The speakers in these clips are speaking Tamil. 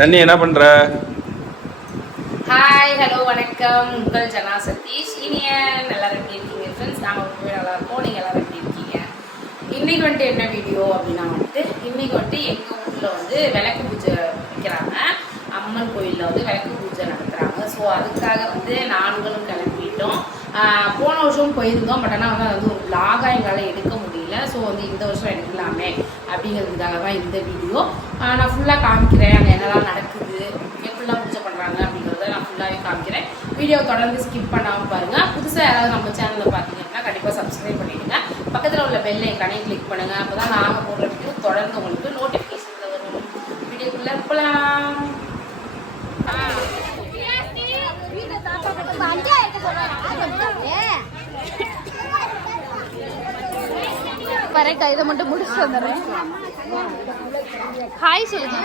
ஜன்னி என்ன பண்ற? ஹாய் ஹலோ வணக்கம். உங்கள் ஜனா சதீஷ். எல்லாரும் எப்படி இருக்கீங்க ஃப்ரெண்ட்ஸ்? நாங்கள் ரொம்பவே நல்லா இருக்கோம். நீங்கள் எல்லாரும் எப்படி இருக்கீங்க? இன்னைக்கு வந்துட்டு என்ன வீடியோ அப்படின்னா இன்னைக்கு எங்கள் ஊரில் விளக்கு பூஜை வைக்கிறாங்க. அம்மன் கோயிலில் விளக்கு பூஜை நடத்துகிறாங்க. ஸோ அதுக்காக நாங்களும் கிளம்பிட்டோம். போன வருஷம் போயிருந்தோம். பட் ஆனால் அது ஒரு vlog-ஆ எங்களால் எடுக்க முடியல. ஸோ இந்த வருஷம் எடுக்கலாமே அப்படிங்கிறதுக்காக தான் இந்த வீடியோ. நான் ஃபுல்லாக காமிக்கிறேன் அங்கே என்னெல்லாம் நடக்குது, எப்படிலாம் பூஜை பண்ணுறாங்க அப்படிங்கிறத நான் ஃபுல்லாகவே காமிக்கிறேன். வீடியோ தொடர்ந்து ஸ்கிப் பண்ணாமல் பாருங்கள். புதுசாக யாராவது நம்ம சேனலில் பார்த்தீங்கன்னா கண்டிப்பாக சப்ஸ்கிரைப் பண்ணிவிடுங்க. பக்கத்தில் உள்ள பெல் ஐக்கானே கிளிக் பண்ணுங்கள். அப்போ தான் நாங்கள் போடுற வீடியோ தொடர்ந்து உங்களுக்கு நோட்டிஃபிகேஷனில் வரும். வீடியோக்குள்ளே போகலாம். பரேக்கா இதை மட்டும் முடிச்சு வந்துடுறேன். ஹாய் சொல்லுங்க.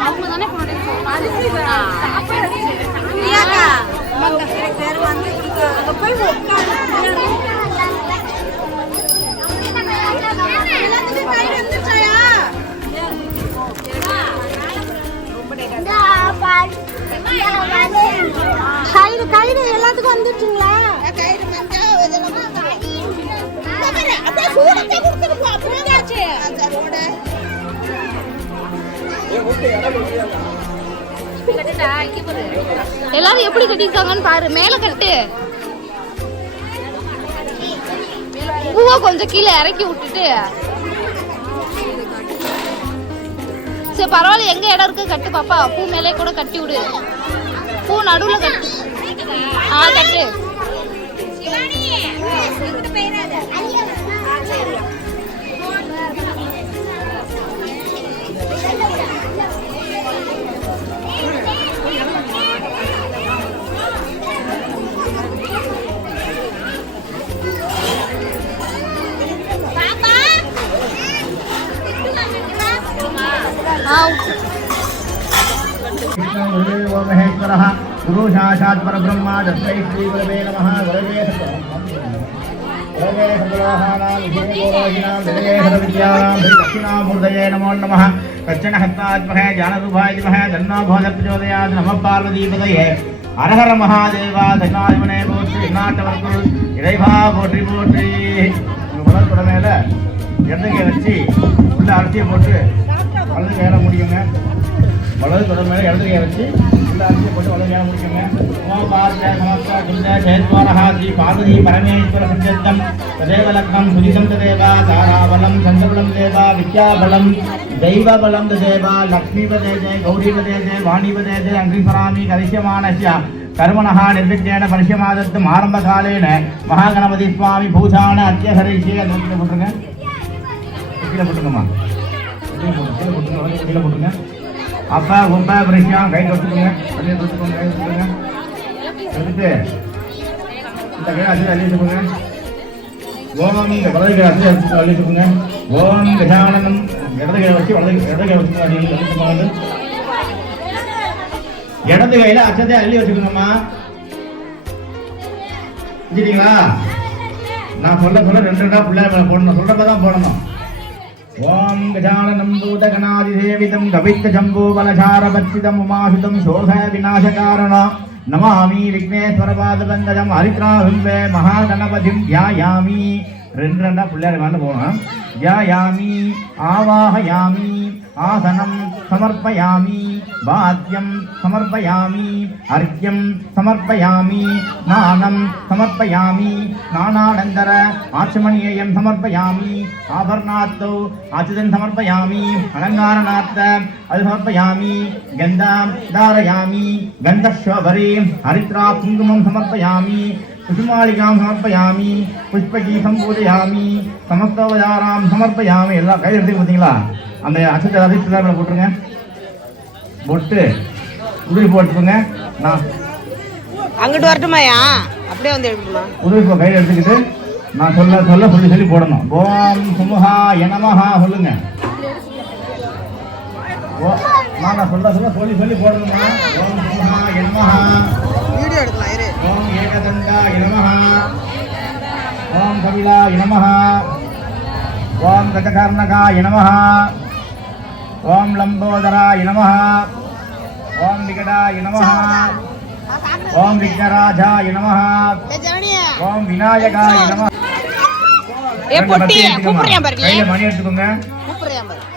அவங்க தானே கயிறு எல்லாத்துக்கும் வந்துட்டுங்களா? எல்லாரும் எப்படி கட்டிருக்காங்கன்னு பாரு. மேல கட்டு. பூவை கொஞ்சம் கீழே இறக்கி விட்டுட்டு சரி பரவாயில்ல. எங்க இடம் இருக்கு கட்டு பாப்பா. பூ மேலே கூட கட்டி விடு. பூ நடுவுல கட்டு. கட்டு. महेश्वरः गुरु साक्षात् परब्रह्मा तस्मै श्री गुरवे नमः. गुरवे दक्षिणामूर्तये नमो नमः. कच्चन हस्तात्महे ज्ञानरूपाय विद्महे तन्नो भोजः प्रचोदयात्. नमः पार्वतीपतये. हर हर महादेवा. दक्षिणादिमने போற்றி. நாட்டவர்க்குள் இறைவா போற்றி போற்றி. வலதுபுற மேல இடதுகை வச்சு உள்ள அரிசியை போட்டு வலது கையில முடியுங்க. வலது தொடர் மேலே இடது கையை வச்சு உள்ள அரிசியை போட்டு வலது கையில முடிக்குங்க. ஸ்ரீ பார்வதி பரமேஸ்வர சஞ்சத்தம் ததேவ லக்னம் சுதிசம் ததேவா தாராபலம் சந்திரபலம் தேவா வித்யாபலம் தெய்வபலம் ததேவா லக்ஷ்மிபதே ஜெய கௌரிபதே ஜெய வாணிபதே ஜெய அங்கிஸ்வராமி கரிஷ்யமானஸ்ய கர்மணः நிர்விஜ்ஞேன பரிஷ்யமாதத்தும் ஆரம்ப காலேன மகாகணபதி சுவாமி பூஜான அத்தியகரிஷி. அது கீழே போட்டுருங்க. கீழே போட்டுருங்கம்மா. கீழே போட்டுருங்க. அப்பா உப்பா பரிசியம் கை தொட்டுக்கோங்க. அப்படியே தொட்டுக்கோங்க. கை தொட்டுக்கோங்க. எடுத்து இந்த கை அள்ளி வச்சுக்கோங்க. ஓம் இந்த வலது கை அள்ளி வச்சுக்கோங்க. ஓம் கஜானனம் இடது கை வச்சு இடது கை வச்சுக்கோங்க. இடது கையில அச்சத்தை அள்ளி வச்சுக்கோங்கம்மா. வச்சுட்டீங்களா? நான் சொல்ல ரெண்டு ரெண்டா பிள்ளைய போடணும். சொல்றப்பதான் போடணும். ஓம் கஜானனம் பூதகணாதிசேவிதம் கவித்த ஜம்பூ பலசாரபட்சிதம் உமாசுதம் சோக விநாசகாரணம் நமாமி விக்னேஸ்வர பாதபந்தஜம் ஹரித்ராஹும்பே மகாகணபதிம் தியாயாமி. ரெண்டு ரெண்டா பிள்ளையார் மேல போகணும். தியாயாமி ஆவாஹயாமி ஆசனம் சமர்ப்பயாமி வாத்தியம் சமர்ப்பயாமி அர்க்யம் சமர்ப்பயாமி நானம் சமர்ப்பயாமி நானானந்தர ஆச்சமணியம் சமர்ப்பயாமி ஆபரணாத்தௌ ஆச்சுதன் சமர்ப்பயாமி அலங்காரநாத்த அது சமர்ப்பயாமி கந்தாம் தாரயாமி கந்தஸ்வபரி ஹரித்ரா குங்குமம் சமர்ப்பயாமி कुसुमालिकां समर्पयामि पुष्पगीतं पूजयामि समस्तोपचारां समर्पयामि எல்லாம் கையில் எடுத்து பார்த்தீங்களா அந்த அச்சத்தை எல்லாத்தையும் பிள்ளைகளை போட்டுருங்க போட்டு உதவி போட்டுருங்க நான் அங்கிட்டு வரட்டுமாயா அப்படியே வந்து எடுக்கணுமா உதவி போ கையில் எடுத்துக்கிட்டு நான் சொல்லி போடணும் ஓம் சுமுகாய நமஹ சொல்லுங்க நான் சொல்ல சொல்லி போடணுமா ஓம் சுமுகாய நமஹ வீடியோ எடுக்கலாம் இரு ஓம் ஏகதண்டாய நமஹ ஓம் கபிலாய நமஹ ஓம் கஜகர்ணகாய நமஹ ஓம் லம்போதராய நமஹ ஓம் விகடாய நமஹ ஓம் விக்னராஜாய நமஹ ஓம் விநாயகாய நமஹ ஏ பொட்டி கூப்பிடுறியா பாருங்க கையில மணி எடுத்துக்கோங்க கூப்பிடுறியா பாருங்க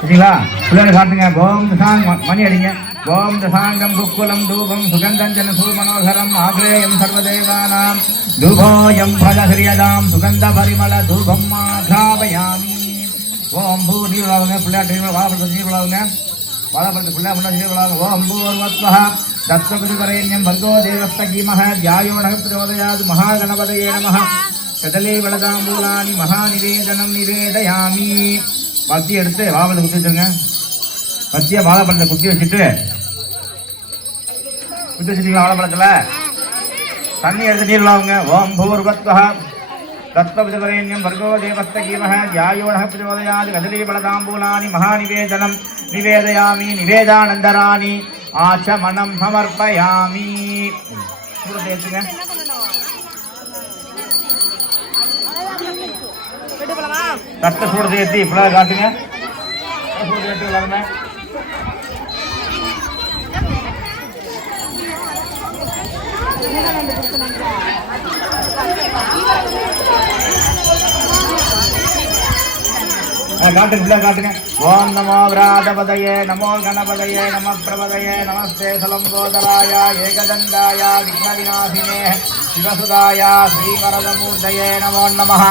சரிங்களா பிள்ளைகளை காட்டுங்க ஓம் தசாங் மணி அடிங்க ஓம் தசாங்கம் குக்குலம் தூபம் சுகந்தஞ்சன சூமனோகரம் ஆக்ரேயம் சர்வதேவானாம் தூபோயம் பலஹரியதாம் சுகந்த பரிமள தூபம் ஆக்ராவயாமி ஓம் பூ நீர் விழாவுங்க பிள்ளையாட்டு வாழப்பட்ட நீர் விழாவுங்க வாழப்பட்ட பிள்ளை முன்னாடி நீர் விழாவுங்க ஓம் பூர்வத்வஹ தத்வபிதுவரேண்யம் வர்கோ தேவஸ்தகீமஹ தியாயோனக பிரச்சோதயாத் மகாகணபதயே நமஹ கதலே வலதாம்பூலானி மகாநிவேதனம் நிவேதயாமி பத்தி எடுத்து வாவலை குத்தி வச்சுருங்க பத்தியா வாழைப்பழத்தை குத்தி வச்சுட்டு குத்தி வச்சுட்டீங்களா வாழைப்பழத்தில் தண்ணி எடுத்து நீர் விழாவுங்க ஓம் பூர்வத்வஹ தத்வபிதுவரேண்யம் வர்கோ தேவஸ்தகீமஹ தியாயோனக பிரச்சோதயாத் கதலே வலதாம்பூலானி மகாநிவேதனம் நிவேதயாமி நிவேதானந்தராணி ஆச்சமனம் சமர்ப்பயாமி சூடத்தை ஏற்றுங்க தட்டை சூடத்தை ஏற்றி இப்படிலாம் காட்டுங்க சூடத்தை ஏற்றி எல்லாருமே காட்டுங்க காட்டுங்க ஓம் நமோ விராடபதயே நமோ கணபதயே நம பிரபதயே நமஸ்தே சலம்போதராய ஏகதண்டாய விக்னவிநாசினே சிவசுதாய ஸ்ரீவரதமூர்த்தயே நமோ நமः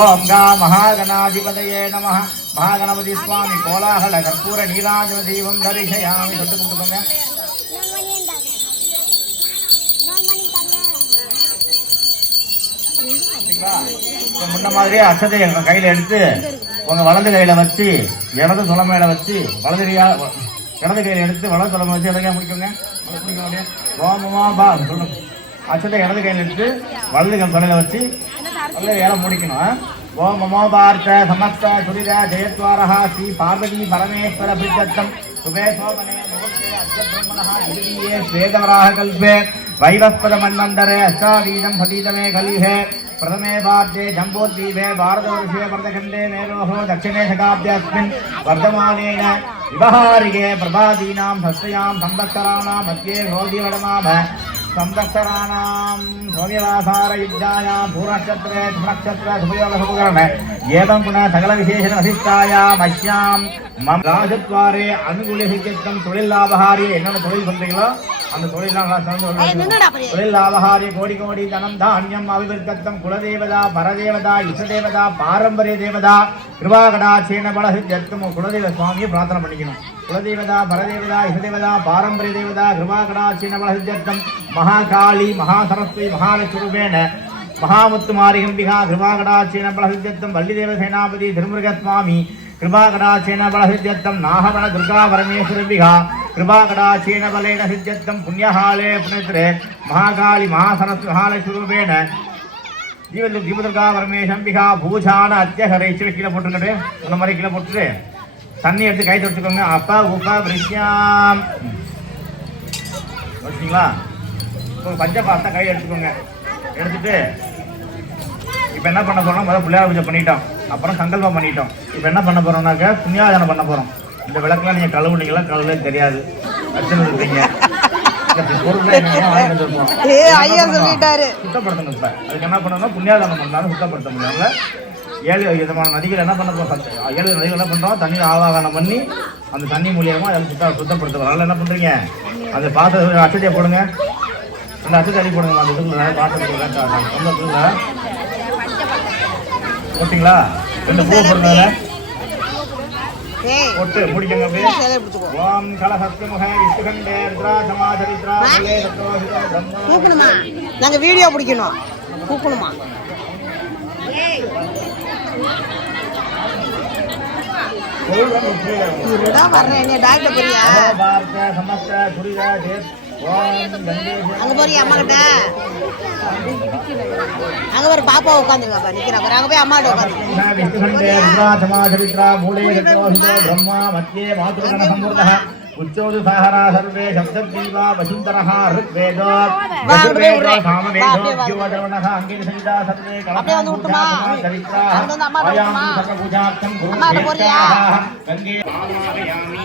ஓம் கா மகாகணாதிபதயே நமः மகாகணபதி சுவாமி கோலாகல கற்பூர நீராஜன தீபம் தரிசயாமி தொட்டு கொடுத்துக்கோங்க முன்ன மாதிரியே அச்சதை கையில எடுத்து உங்க வலது கையில வச்சு இடது துளமையில வச்சு இடது கையில எடுத்து வலது துளமை வச்சு இடக்கா முடிக்கோங்க ஓமமா பா சொல்லுங்க அச்சதை இடது கையில எடுத்து வலது தலையில வச்சு வலது ஏழை முடிக்கணும் ஓமமோ பார்த்த சமஸ்த சுரித ஜெயத்வாரா ஸ்ரீ பார்வதி பரமேஸ்வர பிரித்தம் சுபே சோபனே முகூர்த்தே அத்யப்ரம்மணஹ திவ்யே ஸ்வேதவராக கல்பே வைவஸ்பத மன்வந்தரே அஷ்டாவீதம் சதீதமே கலிஹே प्रथमे भारते जम्बोद्वीपे भारतवर्षे वर्धखण्डे मेरोः दक्षिणे शकाब्देऽस्मिन् वर्धमानेन विवहारिके प्रभादीनां षष्ठ्यां संवत्सराणां मध्ये रोधिवडनाम संवत्सराणां सौम्यवासारयुज्यायां पूर्णनक्षत्रे नक्षत्रे शुभयोगशुभकरणे एवं पुनः सकलविशेषणवशिष्टायाम् अस्यां मम राजद्वारे अनुकूलसिद्धित्वं தொழிலாபகாரி என்னென்ன தொழில் சொல்றீங்களோ அந்த தொழிலாபகாரி கோடி கோடி தனம் தானியம் அபிவிருத்தம் குலதேவதா பரதேவதா இசதேவதா பாரம்பரிய தேவதா கிருபாகடாட்சேன பலசித்தியர்த்தம் குலதெய்வ சுவாமியை பிரார்த்தனை பண்ணிக்கணும் குலதேவதா பரதேவதா இசதேவதா பாரம்பரிய தேவதா கிருபாகடாட்சேன பலசித்தியர்த்தம் மகாகாளி மகாசரஸ்வதி மகாலட்சுரூபேண மகாமுத்துமாரிகம்பிகா கிருபாகடாட்சேன பலசித்தியர்த்தம் வள்ளிதேவ சேனாபதி திருமுருகஸ்வாமி कृपाकटाक्षेण बलसिद्ध्यर्थं नाहवण दुर्गा परमेश्वरम्बिका कृपाकटाक्षेण बलेन सिद्ध्यर्थं पुण्यहाले पुण्यत्रे महाकाली महासरस्वती महालक्ष्मीरूपेण जीवदुर्गा परमेश्वरम्बिका பூஜான அத்தியகரை கீழே போட்டுக்கிட்டு அந்த மாதிரி கீழே போட்டுட்டு தண்ணி எடுத்து கை தொடச்சுக்கோங்க அப்ப உப விருஷ்யாம் வச்சுங்களா பஞ்சபாத்தை கை எடுத்துக்கோங்க எடுத்துட்டு இப்போ என்ன பண்ண போறோம் முதல்ல பிள்ளையார் பூஜை பண்ணிட்டோம் அப்புறம் சங்கல்பம் பண்ணிட்டோம் இப்போ என்ன பண்ண போறோம்னாக்க புண்ணியாதானம் பண்ண போறோம் இந்த விளக்கெல்லாம் நீங்க கழுவுனீங்களா கழுவுலே தெரியாது அர்ச்சனை இருப்பீங்க சுத்தப்படுத்தணும் இப்ப அதுக்கு என்ன பண்ணணும் புண்ணியாதானம் பண்ணாலும் சுத்தப்படுத்த முடியாமல 7 விதமான நதிகள் என்ன பண்ண போறோம் 7 நதிகள் என்ன பண்றோம் தண்ணி ஆவாகனம் பண்ணி அந்த தண்ணி மூலியமா அதை சுத்தப்படுத்துறோம் அதனால என்ன பண்றீங்க அந்த பாத்திர அச்சதையை போடுங்க அந்த அச்சதை போடுங்க அந்த இதுக்குள்ள பாத்திரத்துல போட்டிங்களா? 2 பூ போடுங்க. ஏய் போட்டு முடிக்கங்க அப்படியே. சேலை பிடிச்சுக்கோ. ஓம் கலசத்யமுக விஷ்ணுகண்டே ருத்ரா சமாசரித்ரா பலே சத்ரோஹிதோ பிரம்மா. தூக்கணுமா? நாங்க வீடியோ பிடிக்கணும். தூக்கணுமா? ஏய் இருடா வர்றேன். நீ டாக்டர் போறியா? பாரத சமஸ்த சுரிதா தேஸ் ஓம் கங்கே. அங்க போறியா அம்மா கிட்ட? அங்க ஒரு பாப்பா உட்காந்துருக்கா நிக்கிறா பாரு. அங்க போய் அம்மாட்ட உட்காந்து. விஷ்ணுகண்டே ருத்ரா சமாசரித்ரா பலே சத்ரோஹிதோ பிரம்மா மத்யே மாதுர்கண சம்பூர்ணः உச்சோது சாஹரா சர்வே சப்ததீவா வசுந்தரஹ ருக்வேதோ யஜுர்வேதோ சாமவேதோ யுவதவனஹ அங்கித சஞ்சிதா சர்வே கலபூஜா சரித்ரா ஆயாம் சர்வபூஜார்த்தம் குருவேத்யாஹ கங்கே ஆவாஹயாமி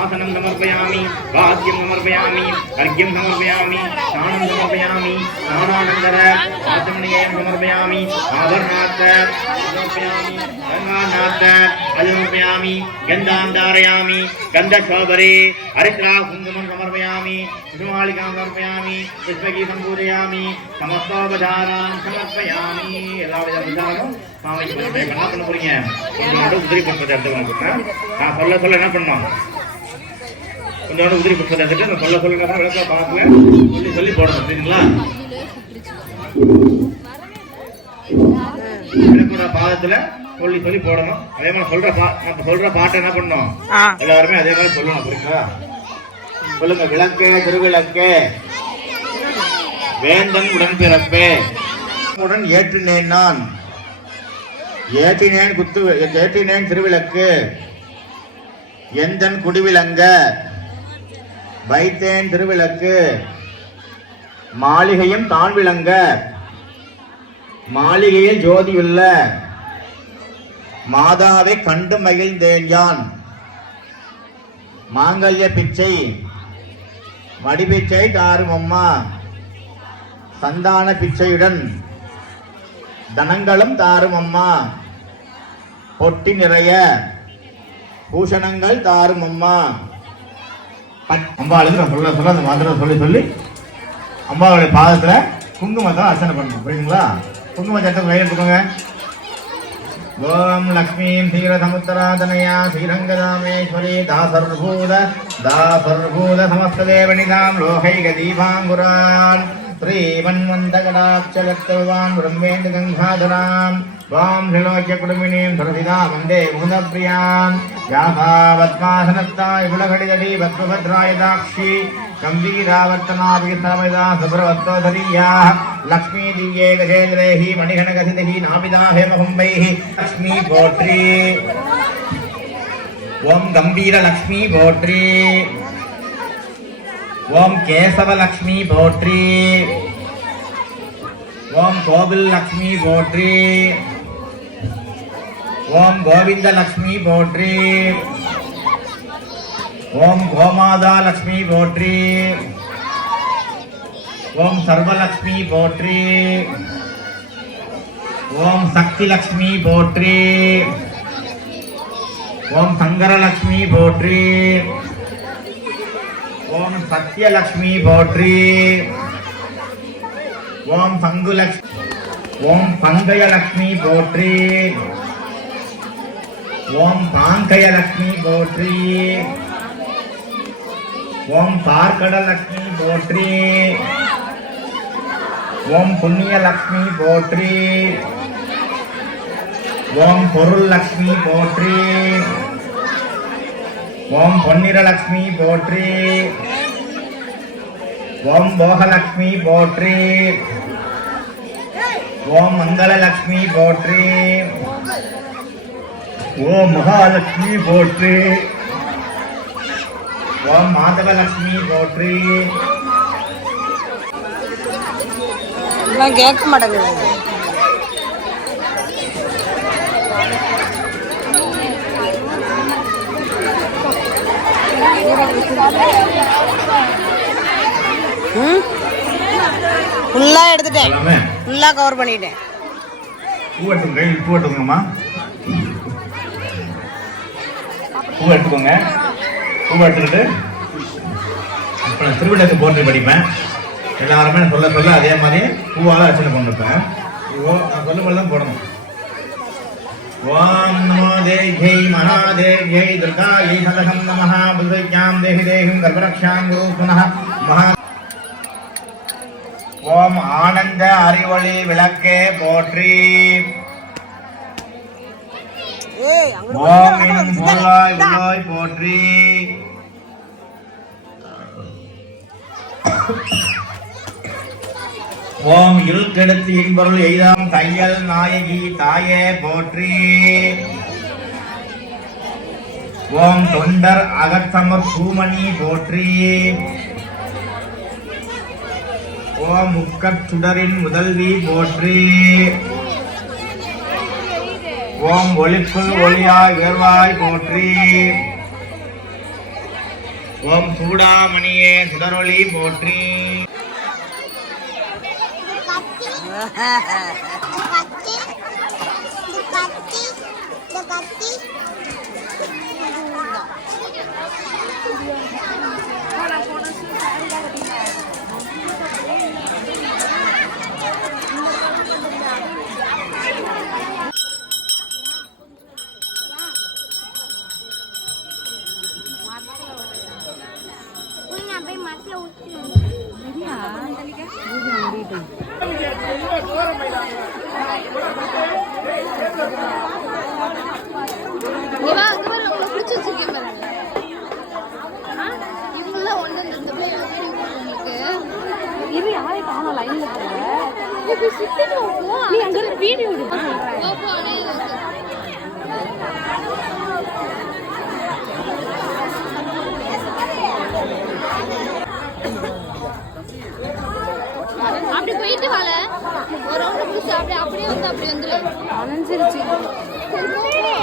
ஆசனம் சமர்ப்பயாமி வாத்யம் சமர்ப்பயாமி அர்க்யம் சமர்ப்பயாமி ஸ்நானம் சமர்ப்பயாமி ஸ்நானானந்தர ஆச்சமணியம் சமர்ப்பயாமி ஆவர்ணாத்த சமர்ப்பயாமி ரங்காநாத்த அஜமர்ப்பயாமி கந்தாம் தாரயாமி गंधशोभरे हरिद्रा कुंकुमं समर्पयामि विष्णुमालिकां समर्पयामि पुष्पगीतं पूजयामि समस्तोपचारां समर्पयामि எல்லாவித விசாரமும் சாமிக்கு பண்ண பண்ண போறீங்க. கொஞ்சம் உதிரி புஷ்பத்தை எடுத்துக்கணும். நான் சொல்ல சொல்ல என்ன பண்ணணும்? கொஞ்சம் உதிரி புஷ்பத்தை எடுத்துட்டு நான் சொல்ல சொல்லுங்க விளக்க பாத்துல சொல்லி சொல்லி போடணும். சரிங்களா? விளக்கோட பாதத்துல சொல்லி சொல்லி போடணும். அதே மாதிரி சொல்ற பாட்டை என்ன பண்ணணும்? எல்லாருமே அதே மாதிரி சொல்லணும். புரியுங்களா? சொல்லுங்க. விளக்கே திருவிளக்கே வேந்தன் உடன்பிறப்பே உடன் ஏற்றினேன் நான் ஏற்றினேன் திருவிளக்கு எந்தன் குடிவிளங்க வைத்தேன் திருவிளக்கு மாளிகையும் தான் விளங்க மாளிகையில் ஜோதியுள்ள மாதாவை கண்டு மகிழ்ந்தேன் யான் மாங்கல்ய பிச்சை மடிபிச்சை தாரும் அம்மா சந்தான பிச்சையுடன் தனங்களும் தாரும் அம்மா பொட்டி நிறைய பூஷணங்கள் தாரும் அம்மா. அம்பாளுக்கு நான் சொல்ல அந்த மாதிரி சொல்லி அம்பாவுடைய பாதத்துல குங்குமத்தை அர்ச்சனை பண்ணணும். புரியுதுங்களா? குங்குமத்தை கையில் எடுத்துக்கோங்க. ஓம் லக்ஷ்மீம் தீரசமுத்தராதனயா ஸ்ரீரங்கதாமேஸ்வரி தாசர்பூத சமஸ்ததேவனிதாம் லோகைக தீபாங்குரான் ஸ்ரீமன்வந்தகடாட்சலத்தவான் பிரம்மேந்து கங்காதராம் வாம் ஷலோக்கிய குடுமினீம் சரசிதா வந்தே முகுதப்பிரியாம் யாதாவத்மாசனத்தாய் உலகடிதடி பத்மபத்ராயதாட்சி கம்பீராவர்த்தனாபிகதா சுப்ரவத்தோதரியாः லக்ஷ்மீ திவ்யே கஜேந்திரேஹி மணிகணகசிதஹி நாபிதா ஹேமகும்பைஹி லக்ஷ்மீ போற்றி. ஓம் கம்பீர லக்ஷ்மி போற்றி. ஓம் கேசவ லக்ஷ்மி போற்றி. ஓம் கோவில் லக்ஷ்மி போற்றி. ஓம் கோவிந்த லக்ஷ்மி போற்றி. ஓம் கோமாதா லக்ஷ்மி போற்றி. ஓம் சர்வலக்ஷ்மி போற்றி. ஓம் சக்தி லக்ஷ்மி போற்றி. ஓம் சங்கரலக்ஷ்மி போற்றி. ஓம் சத்யலக்ஷ்மி போற்றி. ஓம் பங்குலக்ஷ்மி. ஓம் பங்கயலக்ஷ்மி போற்றி. ஓம் பாங்கயலக்ஷ்மி போற்றி. ஓம் பார்க்கடலக்ஷ்மி போற்றி. ஓம் புண்ணியலக்ஷ்மி போற்றி. ஓம் பொருள் லக்ஷ்மி போற்றி. ஓம் பொன்னிரலக்ஷ்மி போற்றி. ஓம் போகலக்ஷ்மி போற்றி. ஓம் மங்களலக்ஷ்மி போற்றி. ஓம் மகாலட்சுமி போற்றி. ஓம் மாதவலட்சுமி போற்றி. கேட்க மாட்டேங்குது. ஃபுல்லா எடுத்துட்டேன். ஃபுல்லா கவர் பண்ணிட்டேன். பூ எடுத்துக்கோங்கம்மா. பூ எடுத்துக்கோங்க. பூ எடுத்துக்கிட்டு இப்போ நான் திருவிழாக்கு போட்டு படிப்பேன். எல்லாருமே நான் சொல்ல அதே மாதிரி பூவால் அர்ச்சனை பண்ணிருப்பேன். நான் சொல்லும் போது தான் போடணும். ஓம் நமோ தேவ்யை மகாதேவ்யை துர்காயை சதகம் நமः புத்ரஜ்ஞாம் தேஹி தேஹிம் கர்ப்பரக்ஷாம் குரு புனः மகா. ஓம் ஆனந்த அறிவொளி விளக்கே போற்றி. ஓம் எனும் பொருளாய் உள்ளாய் போற்றி. ஓம் இருள்கெடுத்து இன்பொருள் எய்தாம் தையல் நாயகி தாயே போற்றி. ஓம் தொண்டர் அகத்தமர் பூமணி போற்றி. ஓம் முக்கட் சுடரின் முதல்வி போற்றி. ஓம் ஒளிக்குள் ஒளியாய் உயர்வாய் போற்றி. ஓம் சூடாமணியே சுடரொளி போற்றி. அப்படி போயிட்டு வாழ ஒரு ரவுண்ட் முடிச்சு அப்படியே வந்து அப்படி வந்துரு.